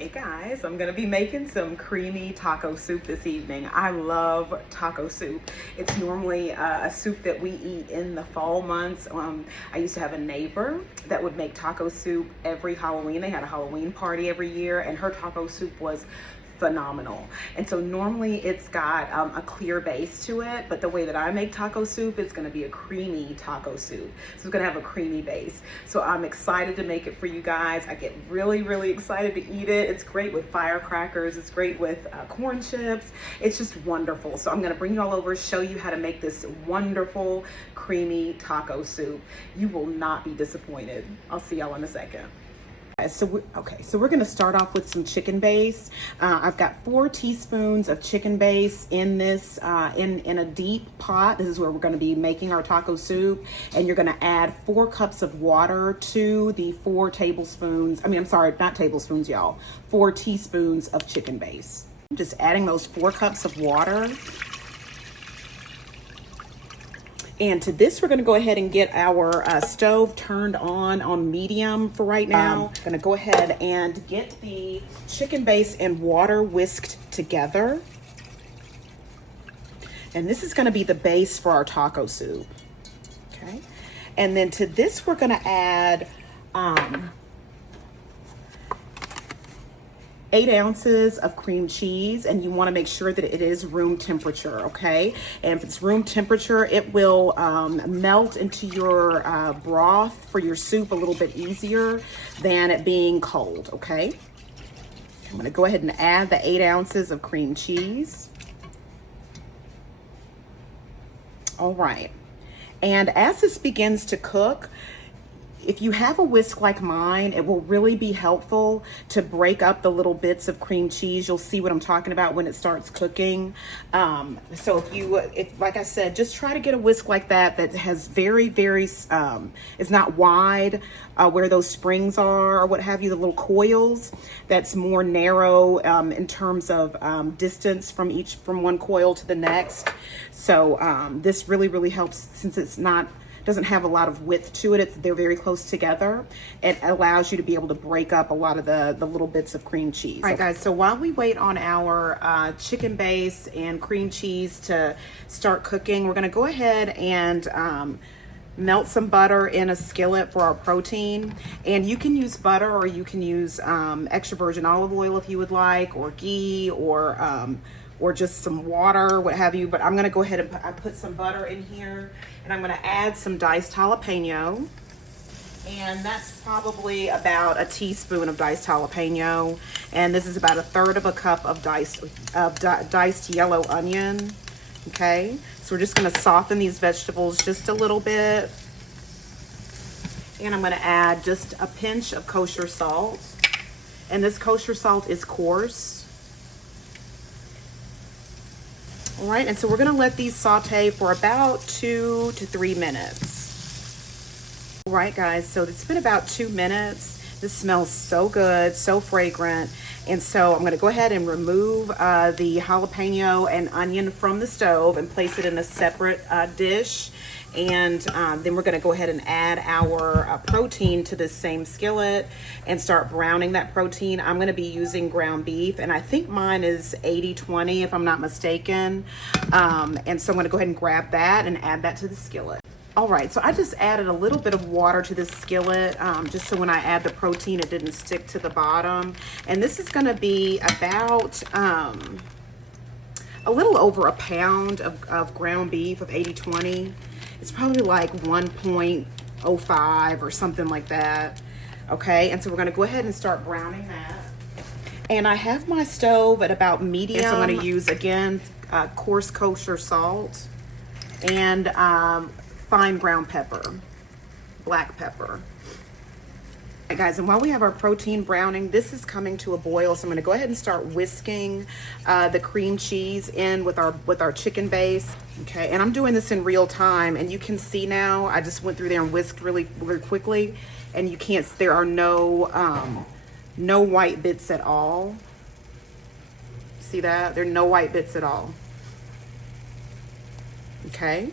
Hey guys, I'm gonna be making some creamy taco soup this evening. I love taco soup. It's normally a soup that we eat in the fall months. I used to have a neighbor that would make taco soup every Halloween. They had a Halloween party every year, and her taco soup was phenomenal. And so normally it's got a clear base to it, but the way that I make taco soup is going to be a creamy taco soup. So it's going to have a creamy base. So I'm excited to make it for you guys. I get really excited to eat it. It's great with firecrackers. It's great with corn chips. It's just wonderful. So I'm going to bring you all over, show you how to make this wonderful creamy taco soup. You will not be disappointed. I'll see y'all in a second. So we're going to start off with some chicken base. I've got 4 teaspoons of chicken base in this in a deep pot. This is where we're going to be making our taco soup, and you're going to add 4 cups of water to the 4 tablespoons. I'm sorry, not tablespoons, y'all. 4 teaspoons of chicken base. Just adding those 4 cups of water. And to this, we're going to go ahead and get our stove turned on medium for right now. Going to go ahead and get the chicken base and water whisked together. And this is going to be the base for our taco soup. Okay. And then to this, we're going to add 8 ounces of cream cheese, and you want to make sure that it is room temperature, okay? And if it's room temperature, it will melt into your broth for your soup a little bit easier than it being cold, okay? I'm going to go ahead and add the 8 ounces of cream cheese. All right. And as this begins to cook, if you have a whisk like mine, it will really be helpful to break up the little bits of cream cheese. You'll see what I'm talking about when it starts cooking. So if like I said, just try to get a whisk like that has very, it's not wide where those springs are or what have you, the little coils. That's more narrow in terms of distance from one coil to the next. So this really helps, since doesn't have a lot of width to it. They're very close together. It allows you to be able to break up a lot of the little bits of cream cheese. All right, guys, so while we wait on our chicken base and cream cheese to start cooking, we're gonna go ahead and melt some butter in a skillet for our protein. And you can use butter, or you can use extra virgin olive oil if you would like, or ghee, or just some water, what have you. But I'm gonna go ahead and put some butter in here, and I'm gonna add some diced jalapeno. And that's probably about a teaspoon of diced jalapeno. And this is about 1/3 of a cup of diced yellow onion, okay? So we're just gonna soften these vegetables just a little bit. And I'm gonna add just a pinch of kosher salt. And this kosher salt is coarse. All right, and so we're gonna let these saute for about 2 to 3 minutes. All right, guys, so it's been about 2 minutes. This smells so good, so fragrant. And so I'm gonna go ahead and remove the jalapeno and onion from the stove and place it in a separate dish. And then we're gonna go ahead and add our protein to this same skillet and start browning that protein. I'm gonna be using ground beef, and I think mine is 80-20 if I'm not mistaken. And so I'm gonna go ahead and grab that and add that to the skillet. All right, so I just added a little bit of water to this skillet, just so when I add the protein, it didn't stick to the bottom. And this is gonna be about a little over a pound of ground beef of 80-20. It's probably like 1.05 or something like that. Okay, and so we're gonna go ahead and start browning that. And I have my stove at about medium. So I'm gonna use, again, coarse kosher salt and fine ground pepper, black pepper. Right, guys, and while we have our protein browning, this is coming to a boil. So I'm gonna go ahead and start whisking the cream cheese in with our chicken base. Okay, and I'm doing this in real time, and you can see now, I just went through there and whisked really quickly, and you can't, there are no white bits at all. See that? There are no white bits at all. Okay.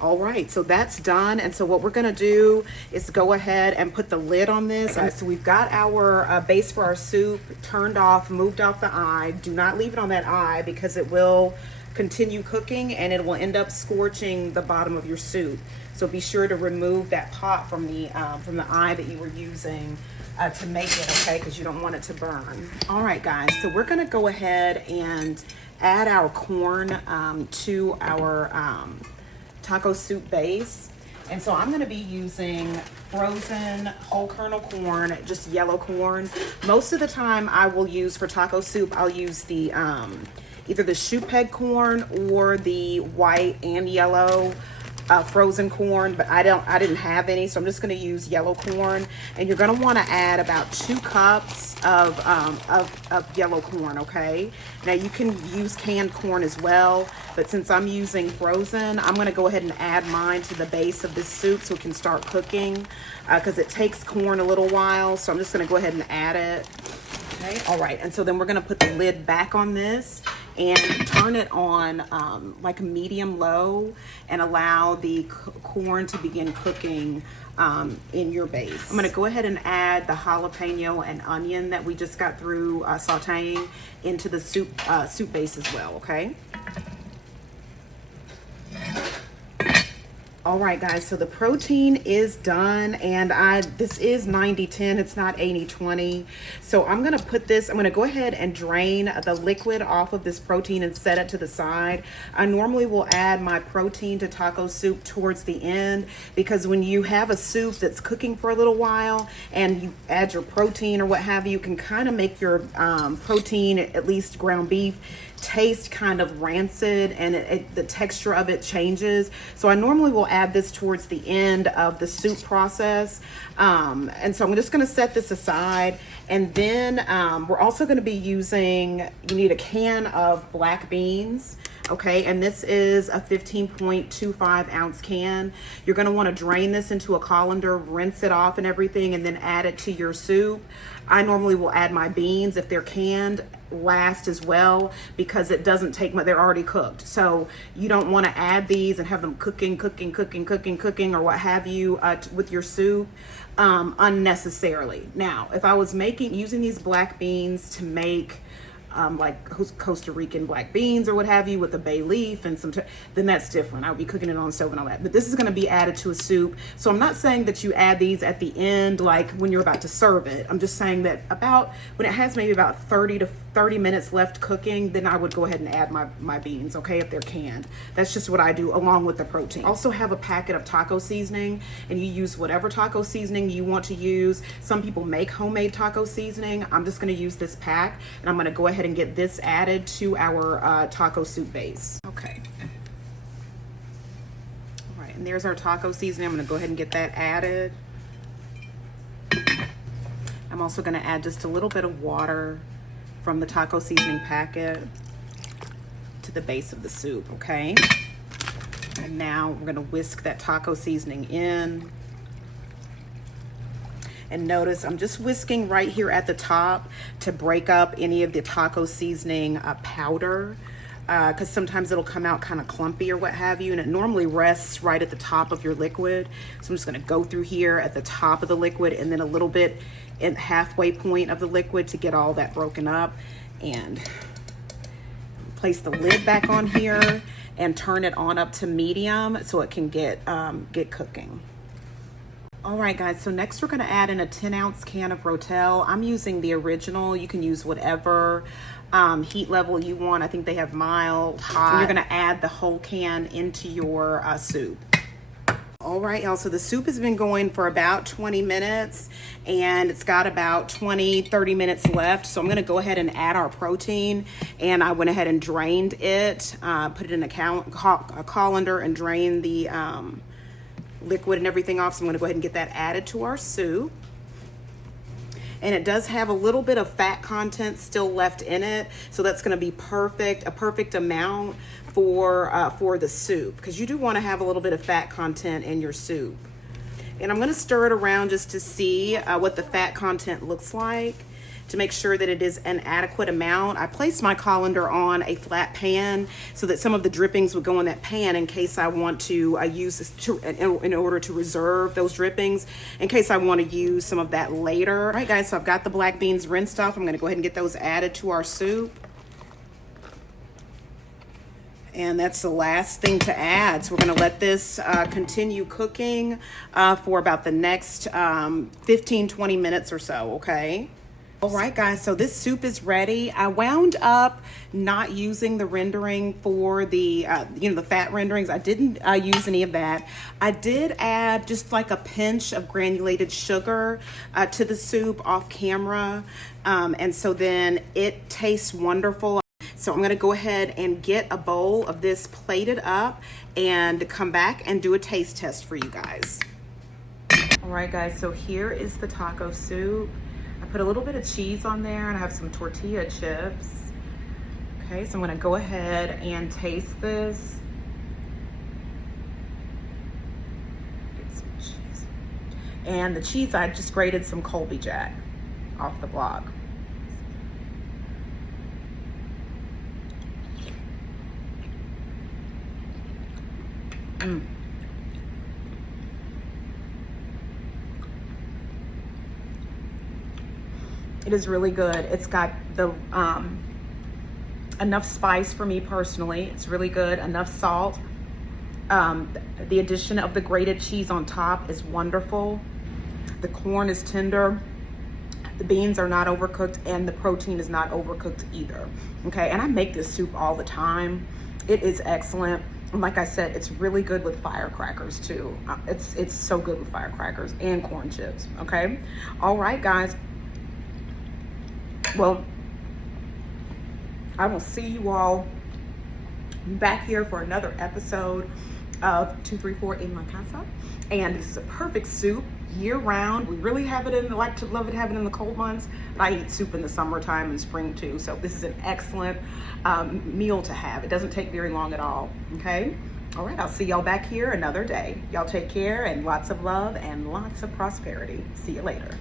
All right, so that's done. And so what we're gonna do is go ahead and put the lid on this. Okay. So we've got our base for our soup turned off, moved off the eye. Do not leave it on that eye because it will continue cooking and it will end up scorching the bottom of your soup. So be sure to remove that pot from the eye that you were using to make it, okay, because you don't want it to burn. All right, guys, so we're gonna go ahead and add our corn to our taco soup base. And so I'm gonna be using frozen whole kernel corn, just yellow corn. Most of the time I will use for taco soup, I'll use the either the shoe peg corn or the white and yellow frozen corn, but I didn't have any, so I'm just going to use yellow corn. And you're going to want to add about 2 cups of yellow corn. Okay, now you can use canned corn as well, but since I'm using frozen, I'm going to go ahead and add mine to the base of this soup so it can start cooking, because it takes corn a little while. So I'm just going to go ahead and add it. Okay, all right, and so then we're going to put the lid back on this and turn it on like medium low and allow the corn to begin cooking in your base. I'm gonna go ahead and add the jalapeno and onion that we just got through sauteing into the soup base as well, okay? All right, guys, so the protein is done, and this is 90-10, it's not 80-20. So I'm gonna go ahead and drain the liquid off of this protein and set it to the side. I normally will add my protein to taco soup towards the end, because when you have a soup that's cooking for a little while and you add your protein or what have you, you can kind of make your protein, at least ground beef, taste kind of rancid, and the texture of it changes. So I normally will add this towards the end of the soup process. And so I'm just gonna set this aside. And then we're also gonna be using, you need a can of black beans. Okay, and this is a 15.25 ounce can. You're gonna wanna drain this into a colander, rinse it off and everything, and then add it to your soup. I normally will add my beans, if they're canned, last as well, because it doesn't take much, they're already cooked. So you don't wanna add these and have them cooking, or what have you with your soup unnecessarily. Now, if I was using these black beans to make like Costa Rican black beans or what have you, with a bay leaf and then that's different. I'll be cooking it on the stove and all that. But this is going to be added to a soup. So I'm not saying that you add these at the end, like when you're about to serve it. I'm just saying that when it has maybe about 30 minutes left cooking, then I would go ahead and add my beans, okay, if they're canned. That's just what I do along with the protein. Also have a packet of taco seasoning, and you use whatever taco seasoning you want to use. Some people make homemade taco seasoning. I'm just going to use this pack, and I'm going to go ahead and get this added to our taco soup base. Okay. All right, and there's our taco seasoning. I'm going to go ahead and get that added. I'm also going to add just a little bit of water from the taco seasoning packet to the base of the soup, okay? And now we're gonna whisk that taco seasoning in. And notice I'm just whisking right here at the top to break up any of the taco seasoning powder, because sometimes it'll come out kind of clumpy or what have you, and it normally rests right at the top of your liquid. So I'm just gonna go through here at the top of the liquid and then a little bit in halfway point of the liquid to get all that broken up, and place the lid back on here and turn it on up to medium so it can get cooking. All right, guys, so next we're gonna add in a 10-ounce can of Rotel. I'm using the original. You can use whatever heat level you want. I think they have mild, hot. And you're gonna add the whole can into your soup. All right, y'all, so the soup has been going for about 20 minutes and it's got about 20-30 minutes left. So I'm gonna go ahead and add our protein, and I went ahead and drained it, put it in a colander and drained the liquid and everything off. So I'm gonna go ahead and get that added to our soup. And it does have a little bit of fat content still left in it, so that's going to be a perfect amount for the soup, because you do want to have a little bit of fat content in your soup. And I'm going to stir it around just to see what the fat content looks like. to make sure that it is an adequate amount. I placed my colander on a flat pan so that some of the drippings would go in that pan in case I want to use this in order to reserve those drippings, in case I want to use some of that later. All right, guys, so I've got the black beans rinsed off. I'm going to go ahead and get those added to our soup. And that's the last thing to add. So we're gonna let this continue cooking for about the next 15, 20 minutes or so, okay? All right, guys, so this soup is ready. I wound up not using the rendering for the, the fat renderings. I didn't use any of that. I did add just like a pinch of granulated sugar to the soup off camera. And so then it tastes wonderful. So I'm gonna go ahead and get a bowl of this plated up and come back and do a taste test for you guys. All right, guys, so here is the taco soup. I put a little bit of cheese on there and I have some tortilla chips. Okay, so I'm gonna go ahead and taste this. Get some cheese. And the cheese, I just grated some Colby Jack off the block. It is really good. It's got the enough spice for me personally. It's really good, enough salt. The addition of the grated cheese on top is wonderful. The corn is tender. The beans are not overcooked and the protein is not overcooked either. Okay, and I make this soup all the time. It is excellent. And like I said, it's really good with firecrackers too. It's so good with firecrackers and corn chips, okay? All right, guys. Well, I will see you all back here for another episode of 234 in my Casa. And this is a perfect soup year round. We really have it love it having it in the cold months, but I eat soup in the summertime and spring too. So this is an excellent meal to have. It doesn't take very long at all, okay? All right, I'll see y'all back here another day. Y'all take care and lots of love and lots of prosperity. See you later.